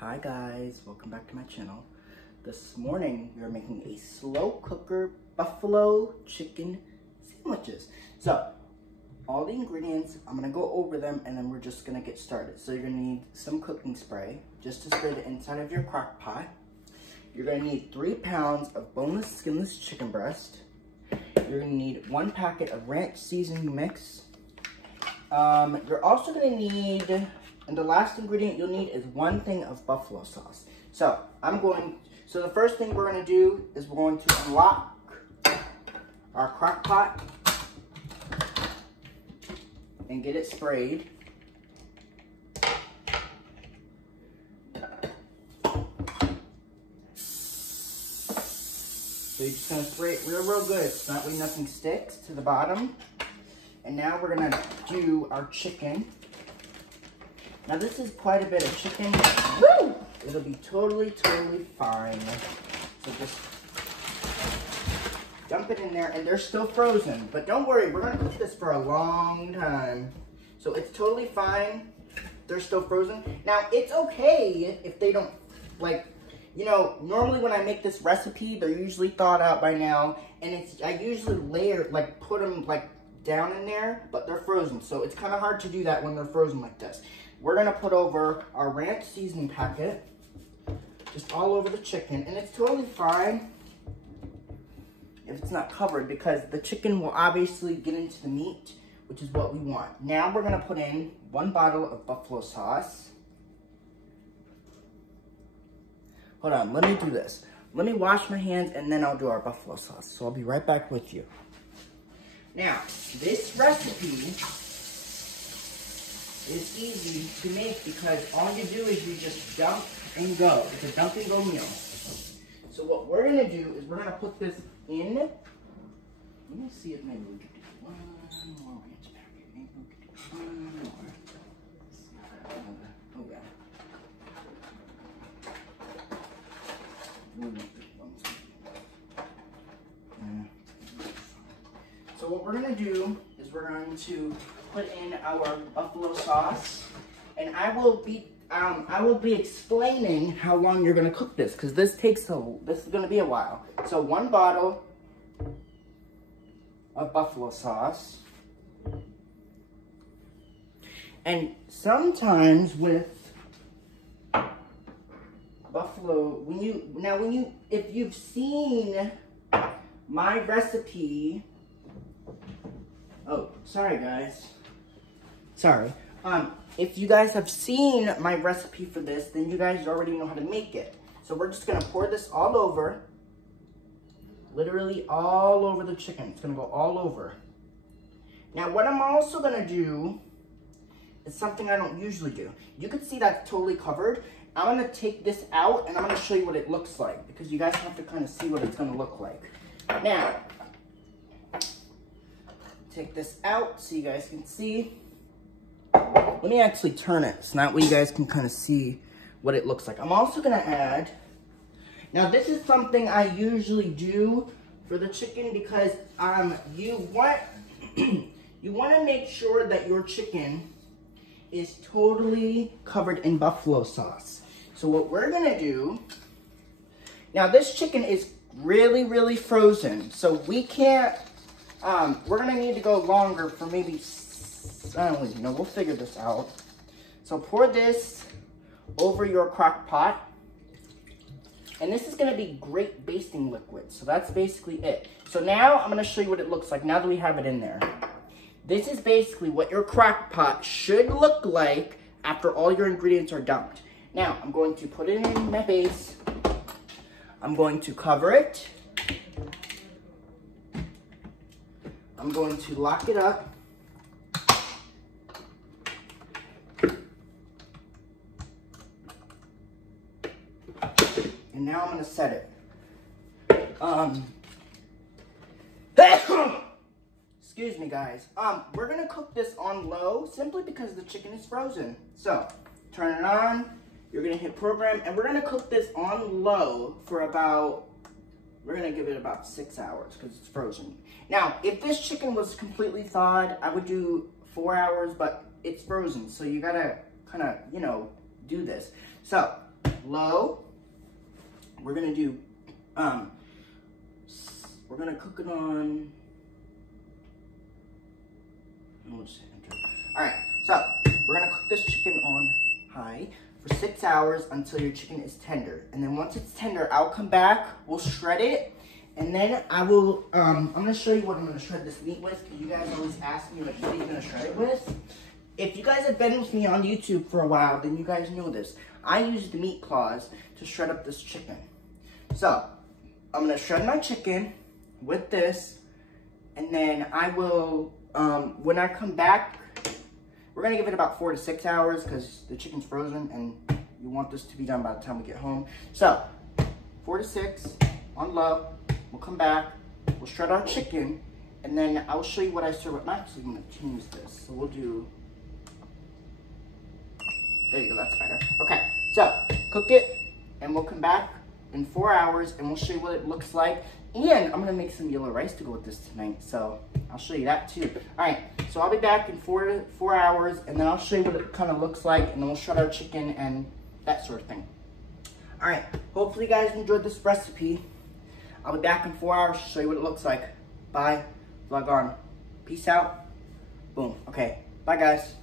Hi guys, welcome back to my channel. This morning we are making a slow cooker buffalo chicken sandwiches. So all the ingredients, I'm gonna go over them and then we're just gonna get started. So you're gonna need some cooking spray just to spray the inside of your crock pot. You're gonna need 3 pounds of boneless, skinless chicken breast. You're gonna need 1 packet of ranch seasoning mix. You're also gonna need, and the last ingredient you'll need is 1 thing of buffalo sauce. So the first thing we're gonna do is we're going to unlock our crock pot and get it sprayed. So you're just gonna spray it real good so that way nothing sticks to the bottom. And now we're gonna do our chicken. Now this is quite a bit of chicken. Woo! It'll be totally fine. So just dump it in there, and they're still frozen. But don't worry, we're gonna cook this for a long time. So it's totally fine. They're still frozen. Now it's okay if they don't, like, you know, normally when I make this recipe, they're usually thawed out by now. And I usually put them like down in there, but they're frozen. So it's kind of hard to do that when they're frozen like this. We're gonna put over our ranch seasoning packet, just all over the chicken, and it's totally fine if it's not covered because the chicken will obviously get into the meat, which is what we want. Now we're gonna put in 1 bottle of buffalo sauce. Hold on, let me do this. Let me wash my hands and then I'll do our buffalo sauce. So I'll be right back with you. Now, this recipe is easy to make because all you do is you just dump and go. It's a dump and go meal. So what we're gonna do is we're gonna put this in. Let me see if maybe we could do 1 more ranch packet. Maybe we could do 1 more. Oh yeah. So what we're gonna do is we're going to put in our buffalo sauce, and I will be explaining how long you're gonna cook this because this is gonna be a while. So 1 bottle of buffalo sauce, and sometimes with buffalo, if you've seen my recipe, oh, sorry guys. Sorry. If you guys have seen my recipe for this, then you guys already know how to make it. So we're just gonna pour this all over. Literally all over the chicken. It's gonna go all over. Now what I'm also gonna do is something I don't usually do. You can see that's totally covered. I'm gonna take this out and I'm gonna show you what it looks like because you guys have to kind of see what it's gonna look like. Now, take this out so you guys can see. Let me actually turn it so that way you guys can kind of see what it looks like. I'm also gonna add, now this is something I usually do for the chicken because you want to make sure that your chicken is totally covered in buffalo sauce. So what we're gonna do, now this chicken is really frozen, so we can't, we're gonna need to go longer for maybe, I don't even know, we'll figure this out. So pour this over your crock pot, and this is gonna be great basting liquid, so that's basically it. So now I'm gonna show you what it looks like now that we have it in there. This is basically what your crock pot should look like after all your ingredients are dumped. Now, I'm going to put it in my base. I'm going to cover it. I'm going to lock it up. And now I'm going to set it. Excuse me, guys. We're going to cook this on low simply because the chicken is frozen. So, turn it on. You're going to hit program, and we're going to cook this on low for about, we're going to give it about 6 hours because it's frozen. Now, if this chicken was completely thawed, I would do 4 hours, but it's frozen, so you got to kind of, you know, do this. So, low. We're gonna do, we're gonna cook it on, all right, so we're gonna cook this chicken on high for 6 hours until your chicken is tender. And then once it's tender, I'll come back, we'll shred it, and then I will, I'm gonna show you what I'm gonna shred this meat with, because you guys always ask me, like, what are you gonna shred it with? If you guys have been with me on YouTube for a while, then you guys know this. I use the meat claws to shred up this chicken. So, I'm gonna shred my chicken with this, and then I will, when I come back, we're gonna give it about 4 to 6 hours because the chicken's frozen and you want this to be done by the time we get home. So, 4 to 6 on low, we'll come back, we'll shred our chicken, and then I'll show you what I serve with. Actually, I'm gonna change this. So we'll do, there you go, that's better. Okay, so cook it, and we'll come back in 4 hours, and we'll show you what it looks like. And I'm gonna make some yellow rice to go with this tonight, so I'll show you that too. All right, so I'll be back in 4 hours, and then I'll show you what it kind of looks like, and then we'll shred our chicken and that sort of thing. All right, hopefully you guys enjoyed this recipe. I'll be back in 4 hours to show you what it looks like. Bye, vlog on. Peace out. Boom. Okay, bye guys.